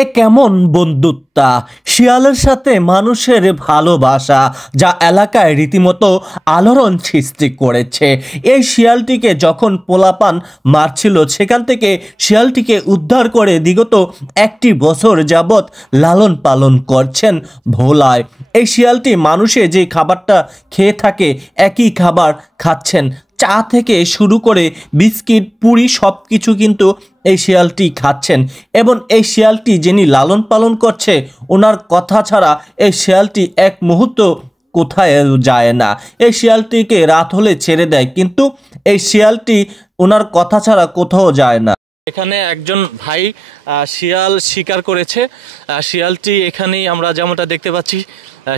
এ কেমন বন্ধুত্বা! শিয়ালের সাথে মানুষের ভালোবাসা যা এলাকায় রীতিমতো আলোড়ন সৃষ্টি করেছে। এই শিয়ালটিকে যখন পোলাপান মারছিল সেখান থেকে শিয়ালটিকে উদ্ধার করে বিগত 1টি বছর যাবৎ লালন পালন করছেন ভোলায়। এই শিয়ালটি মানুষে যে খাবারটা খেয়ে থাকে একই খাবার খাচ্ছেন। চা থেকে শুরু করে বিস্কিট পুরি সব কিছু কিন্তু এই শিয়ালটি খাচ্ছেন এবং এই শিয়ালটি যিনি লালন পালন করছে ওনার কথা ছাড়া এই শিয়ালটি এক মুহূর্ত কোথায় যায় না। এই শিয়ালটিকে রাত হলে ছেড়ে দেয়, কিন্তু এই শিয়ালটি ওনার কথা ছাড়া কোথাও যায় না। এখানে একজন ভাই শিয়াল শিকার করেছে। শিয়ালটি এখানেই আমরা যেমনটা দেখতে পাচ্ছি,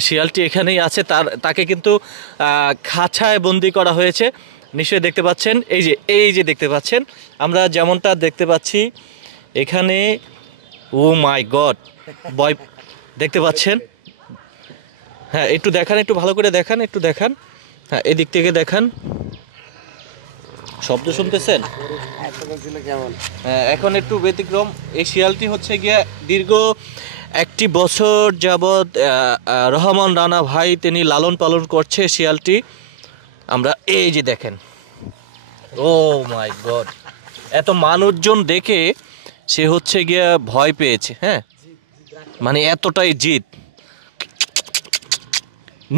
শিয়ালটি এখানেই আছে। তাকে কিন্তু খাঁচায় বন্দি করা হয়েছে। নিশ্চয়ই দেখতে পাচ্ছেন, এই যে দেখতে পাচ্ছেন, আমরা যেমনটা দেখতে পাচ্ছি এখানে। ও মাই গড, বয় দেখতে পাচ্ছেন? হ্যাঁ, একটু দেখান, একটু ভালো করে দেখান, একটু দেখান। হ্যাঁ, এদিক থেকে দেখান। শব্দ শুনতেছেন? এখন একটু ব্যতিক্রম। এই শিয়ালটি হচ্ছে গিয়ে দীর্ঘ 1টি বছর যাবৎ রহমান রানা ভাই তিনি লালন পালন করছে শিয়ালটি। আমরা এই যে দেখেন, ও মাই গড, এত মানুষজন দেখে সে হচ্ছে গিয়ে ভয় পেয়েছে। হ্যাঁ, মানে এতটাই জিদ।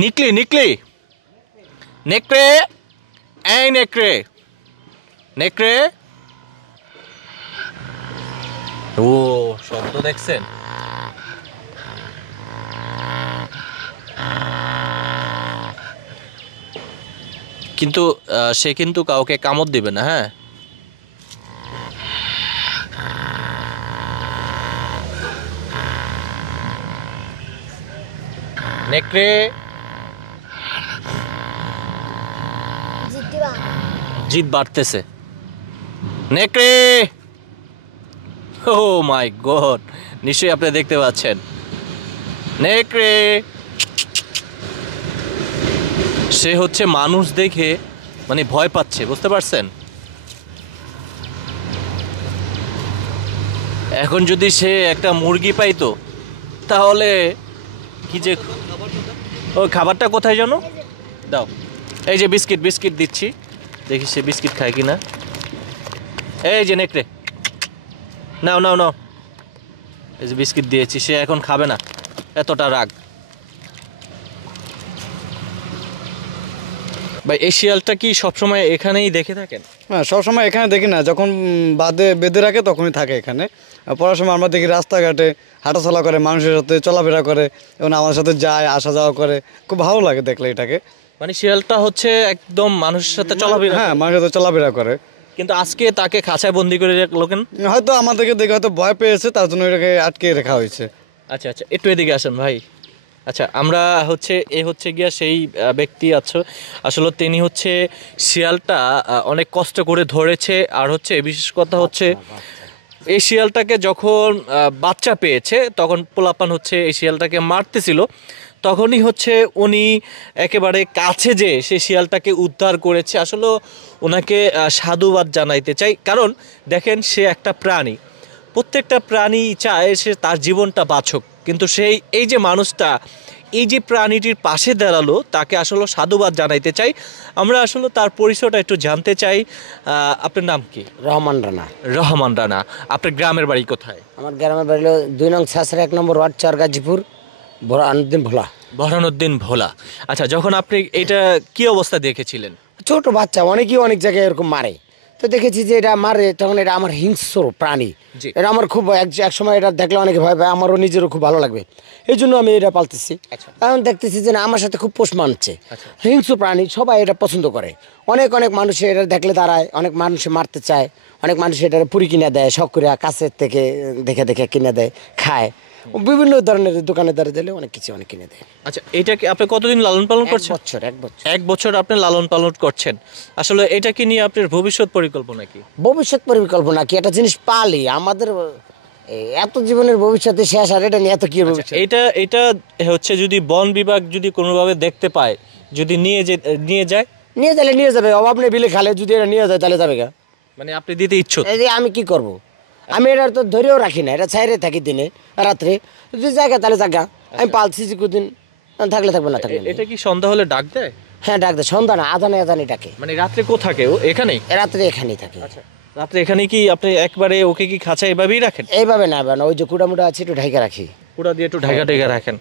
নিকলি নিকলি নেকড়ে, এই নেকড়ে, নেকড়ে। ও শব্দ দেখছেন? কিন্তু সে কিন্তু কাউকে কামড় দিবে না। হ্যাঁ, নেকড়ে জিদ বাড়তেছে। নেকড়ে, ও মাই গড, নিশ্চয়ই আপনি দেখতে পাচ্ছেন নেকড়ে। সে হচ্ছে মানুষ দেখে মানে ভয় পাচ্ছে, বুঝতে পারছেন? এখন যদি সে একটা মুরগি পাইতো তাহলে কি যে। ও খাবারটা কোথায় জানো? দাও, এই যে বিস্কিট, বিস্কিট দিচ্ছি, দেখি সে বিস্কিট খায় কিনা। এই যে নেকড়ে, নাও নাও নাও, এই যে বিস্কিট দিয়েছি, সে এখন খাবে না, এতটা রাগ। ভাই, এই শিয়ালটা কি সবসময় এখানেই দেখে থাকেন? হ্যাঁ, সবসময় এখানে দেখি না, যখন বেঁধে রাখে তখনই থাকে এখানে। পড়ার সময় আমরা দেখি রাস্তাঘাটে হাঁটাচলা করে, মানুষের সাথে চলাফেরা করে এবং আমার সাথে যায়, আসা যাওয়া করে। খুব ভালো লাগে দেখলে এটাকে। মানে শিয়ালটা হচ্ছে একদম মানুষের সাথে চলাফেরা? হ্যাঁ, মানুষের সাথে চলাফেরা করে। কিন্তু আজকে তাকে খাঁচায় বন্দি করে রাখলো কেন? হয়তো আমাদেরকে দেখে হয়তো ভয় পেয়েছে, তার জন্য এটাকে আটকে রাখা হয়েছে। আচ্ছা আচ্ছা, একটু এদিকে আসেন ভাই। আচ্ছা, আমরা হচ্ছে গিয়া সেই ব্যক্তি আছে, আসলে তিনি হচ্ছে শিয়ালটা অনেক কষ্ট করে ধরেছে। আর হচ্ছে বিশেষ কথা হচ্ছে এই শিয়ালটাকে যখন বাচ্চা পেয়েছে তখন পোলাপান হচ্ছে এই শিয়ালটাকে মারতেছিল, তখনই হচ্ছে উনি একেবারে কাছে যে সেই শিয়ালটাকে উদ্ধার করেছে। আসলে ওনাকে সাধুবাদ জানাইতে চাই, কারণ দেখেন সে একটা প্রাণী, প্রত্যেকটা প্রাণী চায় সে তার জীবনটা বাঁচুক, কিন্তু এই যে মানুষটা এই যে প্রাণীটির পাশে দাঁড়ালো তাকে আসলে সাধুবাদ জানাইতে চাই। আমরা আসলে তার পরিচয়টা একটু জানতে চাই। আপনার নাম কি? রহমান রানা। রহমান রানা, আপনার গ্রামের বাড়ি কোথায়? আমার গ্রামের বাড়ি হলো 2 নং ছাসরা 1 নম্বর ওয়ার্ড, চর গাজীপুর, বরহানুদ্দিন ভোলা। বরহানুদ্দিন ভোলা। আচ্ছা, যখন আপনি এটা কি অবস্থা দেখেছিলেন? ছোট বাচ্চা অনেকেই অনেক জায়গায় এরকম মারে, তো দেখেছি যে এটা মারে, তখন এটা আমার হিংস্র প্রাণী। এটা আমার খুব এক সময় এটা দেখলে অনেকে ভয় পায়, আমারও নিজেরও খুব ভালো লাগবে, এই জন্য আমি এটা পালতেছি। এখন দেখতেছি যে না, আমার সাথে খুব পোষ মানছে। হিংস্র প্রাণী সবাই এটা পছন্দ করে, অনেক মানুষ এটা দেখলে দাঁড়ায়, অনেক মানুষ মারতে চায়, অনেক মানুষ এটা পুরি কিনে দেয়, শখ করে কাছের থেকে দেখে দেখে কিনে দেয়, খায়। বিভিন্ন ধরনের দোকানে দ্বারা দিলে অনেক কিছু অনেক কিনে দেয়। আচ্ছা, এটা কি আপনি কতদিন লালন পালন করছেন? এক বছর আপনি লালন পালন করছেন। আসলে এটা কি নিয়ে আপনার ভবিষ্যৎ পরিকল্পনা কি? ভবিষ্যৎ পরিকল্পনা কি, একটা জিনিস পালি আমাদের এত জীবনের ভবিষ্যতে শেষ, আর এটা নিয়ে এত কি ভবিষ্যৎ? এটা হচ্ছে যদি বন বিভাগ যদি কোনোভাবে দেখতে পায়, যদি নিয়ে যায়, নিয়ে যাবে, অভাব নেই বিলে খালে, যদি এটা নিয়ে যায় তাহলে যাবে গা। মানে আপনি দিতে ইচ্ছুক? আমি কি করব, আমি এটা তো ধরেও রাখি না, এটা ছাইরে থাকি দিনে রাত্রে, যদি জায়গা তাহলে জায়গা। আমি পালছি যে কদিন, থাকলে থাকবে না থাকলে নেই। এটা কি সন্ধ্যা হলে ডাক দেয়? হ্যাঁ ডাক দেয়, সন্ধ্যা না আজানে আজানে ডাকে। মানে রাত্রে কো থাকে ও? এখানেই রাত্রে এখানেই থাকে। রাত্রে এখানে কি আপনি একবারে ওকে কি খাঁচা এভাবেই রাখেন? এইভাবে না, ওই যে কুড়ামুড়া আছে একটু ঢাইকা রাখি। পুরা দিয়ে একটু ঢাকা ঢাকা রাখেন।